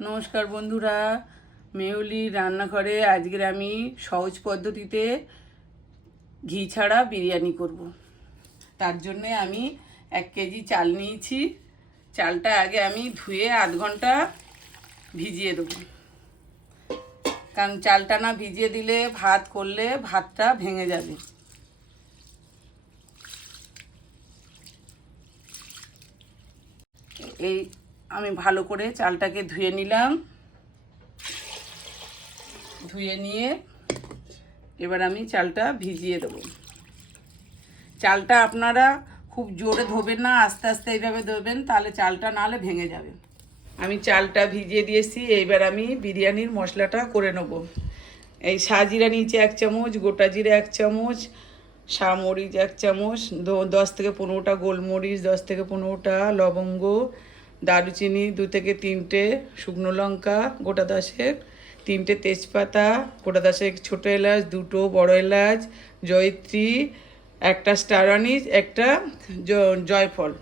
নমস্কার বন্ধুরা, মেহুলি রান্নাঘরে আজকের আমি সহজ পদ্ধতিতে ঘি ছাড়া বিরিয়ানি করব। তার জন্যে আমি 1 কেজি চাল নিয়েছি। চালটা আগে আমি ধুয়ে আধ ঘন্টা ভিজিয়ে দেবো, কারণ চালটা না ভিজিয়ে দিলে ভাত করলে ভাতটা ভেঙে যাবে। এই আমি ভালো করে চালটাকে ধুয়ে নিলাম। ধুয়ে নিয়ে এবার আমি চালটা ভিজিয়ে দেবো। চালটা আপনারা খুব জোরে ধোবেন না, আস্তে আস্তে এইভাবে ধোবেন, তাহলে চালটা নাহলে ভেঙে যাবে। আমি চালটা ভিজিয়ে দিয়েছি। এইবার আমি বিরিয়ানির মশলাটা করে নেব। এই সাজিরা নিচে 1 চামচ, গোটা জিরে 1 চামচ, মরিচ 1 চামচ, 10 থেকে 15টা গোলমরিচ, 10 থেকে 15টা লবঙ্গ, দারুচিনি 2 থেকে 3টে, শুকনো লঙ্কা গোটা 10, 3টে তেজপাতা গোটা 10, ছোটো এলাচ 2টো, বড় এলাচ, জয়িত্রী 1টা, স্টার আনিস 1টা, জয়ফল,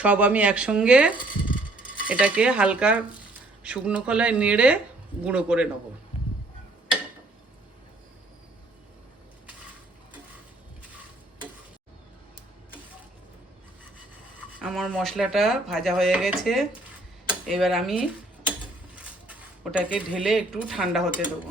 সব আমি একসঙ্গে এটাকে হালকা শুকনো খোলায় নেড়ে গুঁড়ো করে নেব। আমার মশলাটা ভাজা হয়ে গেছে। এবার আমি ওটাকে ঢেলে একটু ঠান্ডা হতে দেবো।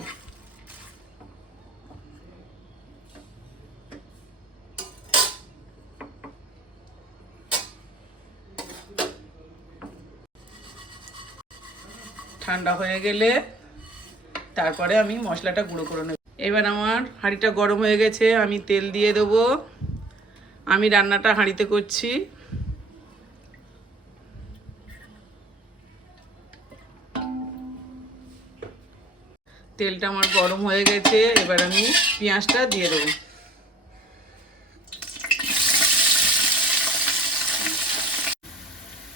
ঠান্ডা হয়ে গেলে তারপরে আমি মশলাটা গুঁড়ো করে নেব। এবার আমার হাঁড়িটা গরম হয়ে গেছে, আমি তেল দিয়ে দেবো। আমি রান্নাটা হাঁড়িতে করছি। তেলটা আমার গরম হয়ে গেছে, এবার আমি পেঁয়াজটা দিয়ে দেবো।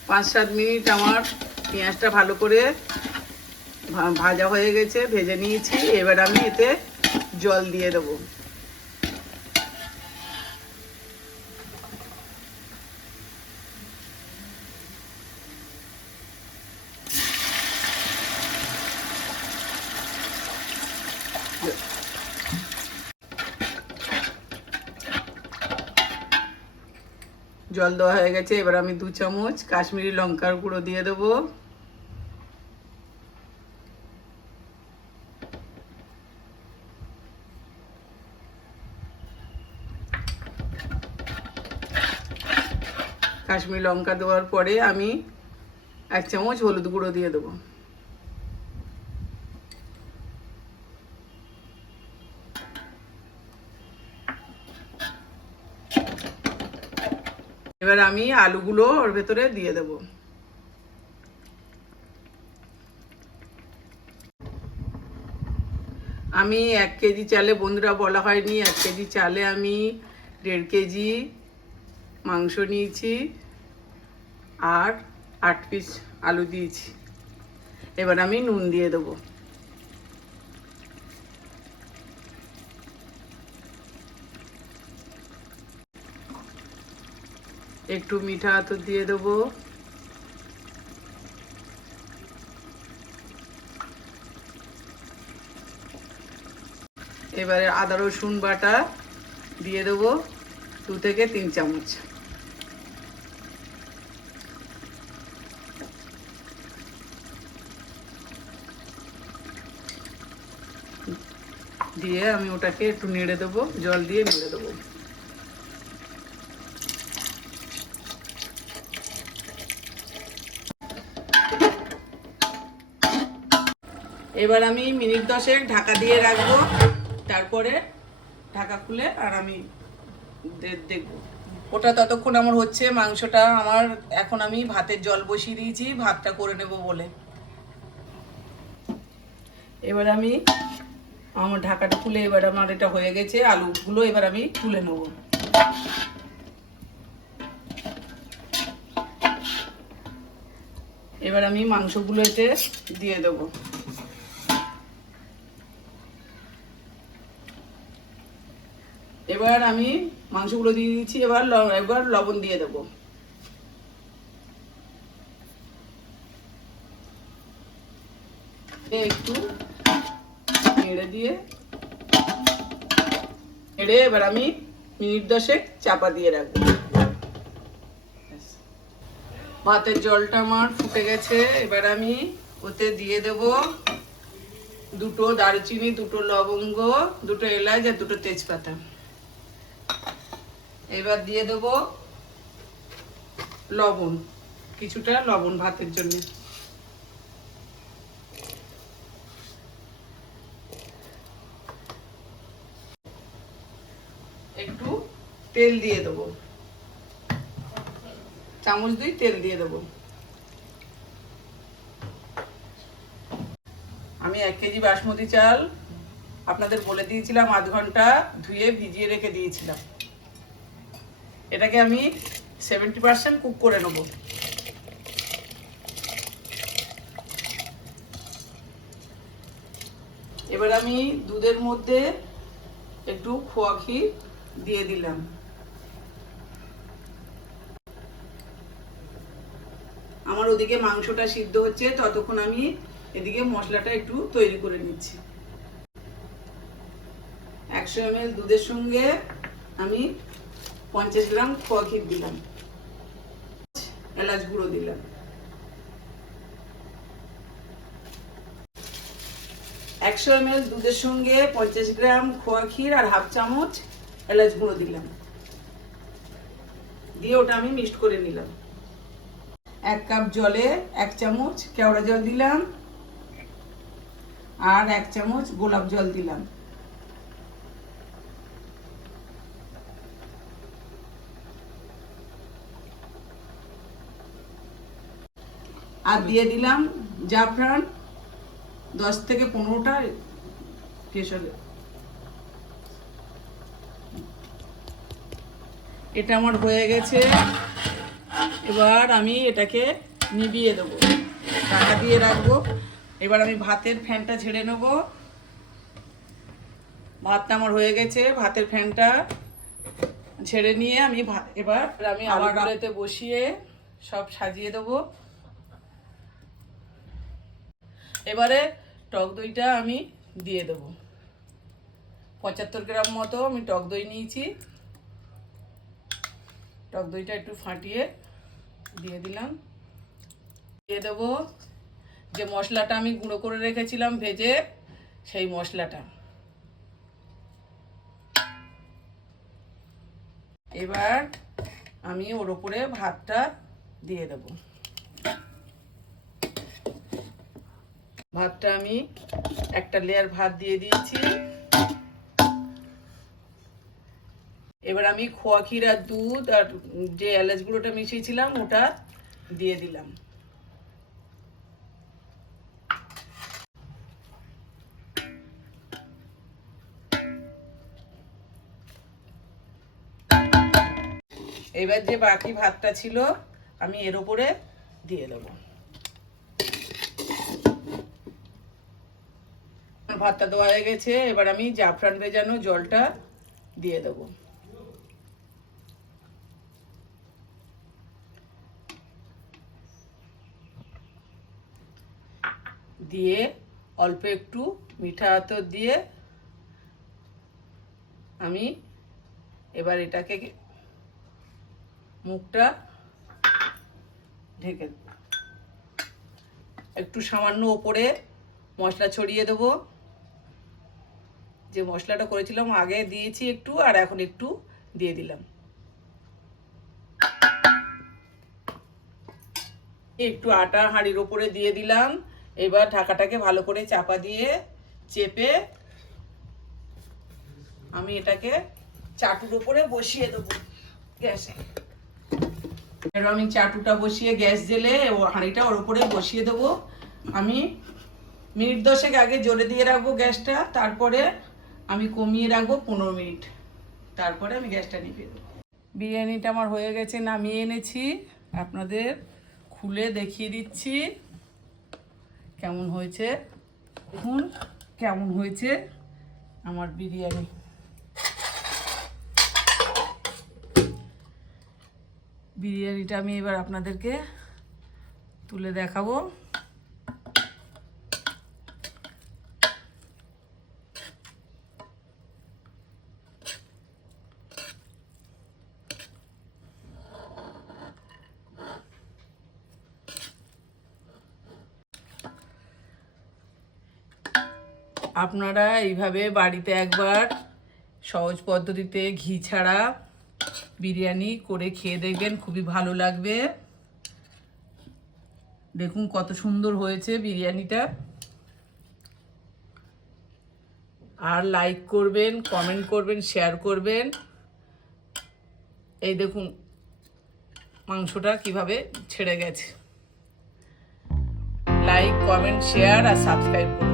পাঁচ সাত মিনিট আমার পেঁয়াজটা ভালো করে ভাজা হয়ে গেছে, ভেজে নিয়েছি। এবার আমি এতে জল দিয়ে দেবো। জল দেওয়া হয়ে গেছে, এবার আমি 2 চামচ কাশ্মীরি লঙ্কার গুঁড়ো দিয়ে দেবো। কাশ্মীরি লঙ্কা দেওয়ার পরে আমি 1 চামচ হলুদ গুঁড়ো দিয়ে দেবো। এবার আমি আলুগুলো ওর ভেতরে দিয়ে দেব। আমি 1 কেজি চালে, বন্ধুরা বলা হয়নি, 1 কেজি চালে আমি 1.5 কেজি মাংস নিয়েছি আর 8 পিস আলু দিয়েছি। এবার আমি নুন দিয়ে দেবো। একটু মিঠা আতর দিয়ে দেবো। এবারে আদা রসুন বাটা দিয়ে দেবো 2 থেকে 3 চামচ। দিয়ে আমি ওটাকে একটু নেড়ে দেবো, জল দিয়ে নেড়ে দেবো। এবার আমি মিনিট 10 ঢাকা দিয়ে রাখবো, তারপরে ঢাকা খুলে আর আমি দেখবো। ওটা ততক্ষণ আমার হচ্ছে, মাংসটা আমার এখন আমি ভাতের জল বসিয়ে দিয়েছি ভাতটা করে নেব বলে। এবার আমি আমার ঢাকাটা খুলে, এবার আমার এটা হয়ে গেছে, আলুগুলো এবার আমি তুলে নেব। এবার আমি মাংসগুলো এতে দিয়ে দেবো। এবার আমি মাংসগুলো দিয়ে দিচ্ছি। এবার লবণ দিয়ে দেবো। একটু নেড়ে দিয়ে এবার আমি মিনিট 10 চাপা দিয়ে রাখবো। ভাতের জলটা আমার ফুটে গেছে। এবার আমি ওতে দিয়ে দেব 2টো দারুচিনি, 2টো লবঙ্গ, 2টো এলাচ আর 2টো তেজপাতা। এবার দিয়ে দেব লবণ, কিছুটা লবণ ভাতের জন্য। একটু তেল দিয়ে দেবো, চামচ 2 তেল দিয়ে দেবো। আমি 1 কেজি বাসমতি চাল আপনাদের বলে দিয়েছিলাম, আধ ঘন্টা ধুয়ে ভিজিয়ে রেখে দিয়েছিলাম। এটাকে আমি 70% কুক করে নেব। এবার আমি দুধের মধ্যে একটু খোয়া ক্ষীর দিয়ে দিলাম। আমার ওদিকে মাংসটা সিদ্ধ হচ্ছে, ততক্ষণ আমি এদিকে মশলাটা একটু তৈরি করে নিচ্ছি। 100 ml দুধের সঙ্গে আমি 50 গ্রাম খোয়া ক্ষীর দিলাম, এলাচ গুঁড়ো দিলাম। 100 ml দুধের সঙ্গে 50 গ্রাম খোয়া ক্ষীর আর হাফ চামচ এলাচ গুঁড়ো দিলাম, দিয়ে ওটা আমি মিক্সড করে নিলাম। 1 কাপ জলে 1 চামচ কেওড়া জল দিলাম আর 1 চামচ গোলাপ জল দিলাম। আর দিয়ে দিলাম জাফরান 10 থেকে 15টা কেশরে। এটা আমার হয়ে গেছে। এবার আমি এটাকে নিভিয়ে দেবো, ঢাকা দিয়ে রাখবো। এবার আমি ভাতের ফ্যানটা ঝেড়ে নেব। ভাতটা আমার হয়ে গেছে, ভাতের ফ্যানটা ছেড়ে নিয়ে আমি এবার আমি আবার কড়াইতে বসিয়ে সব সাজিয়ে দেবো। এবারে টক দইটা আমি দিয়ে দেবো। 75 গ্রাম মতো আমি টক দই নিয়েছি। টক দইটা একটু ফাটিয়ে দিয়ে দিলাম। দিয়ে দেবো যে মশলাটা আমি গুঁড়ো করে রেখেছিলাম ভেজে, সেই মশলাটা। এবার আমি ওর উপরে ভাতটা দিয়ে দেবো। ভাতটা আমি একটা লেয়ার ভাত দিয়ে দিয়েছি। এবার আমি খোয়া ক্ষীর আর দুধ আর যে এলাচ গুঁড়োটা মিশিয়েছিলাম ওটা দিয়ে দিলাম। এবার যে বাকি ভাতটা ছিল আমি এর উপরে দিয়ে দেবো। ভাতটা দেওয়া হয়ে গেছে। এবার আমি জাফরান ভেজানো জলটা দিয়ে দেবো। দিয়ে অল্প একটু মিঠা আতর দিয়ে আমি এবার এটাকে মুখটা ঢেকে দেব। একটু সামান্য ওপরে মশলা ছড়িয়ে দেবো। যে মশলাটা করেছিলাম আগে দিয়েছি একটু, আর এখন একটু দিয়ে দিলাম। একটু আটা হাঁড়ির ওপরে দিয়ে দিলাম। এবার ঢাকাটাকে ভালো করে চাপা দিয়ে চেপে আমি এটাকে চাটুর উপরে বসিয়ে দেবো গ্যাসে। এবার আমি চাটুটা বসিয়ে গ্যাস জ্বেলে হাঁড়িটা ওর উপরে বসিয়ে দেবো। আমি মিনিট 10 আগে জোরে দিয়ে রাখবো গ্যাসটা, তারপরে আমি কমিয়ে রাখবো 15 মিনিট, তারপরে আমি গ্যাসটা নিভিয়ে দেবো। বিরিয়ানিটা আমার হয়ে গেছে, নামিয়ে এনেছি। আপনাদের খুলে দেখিয়ে দিচ্ছি কেমন হয়েছে। দেখুন কেমন হয়েছে আমার বিরিয়ানি। বিরিয়ানিটা আমি এবার আপনাদেরকে তুলে দেখাবো। আপনারা এইভাবে বাড়িতে একবার সহজ পদ্ধতিতে ঘি ছাড়া বিরিয়ানি করে খেয়ে দেখবেন, খুবই ভালো লাগবে। দেখুন কত সুন্দর হয়েছে বিরিয়ানিটা। আর লাইক করবেন, কমেন্ট করবেন, শেয়ার করবেন। এই দেখুন মাংসটা কিভাবে ছেড়ে গেছে। লাইক, কমেন্ট, শেয়ার আর সাবস্ক্রাইব করুন।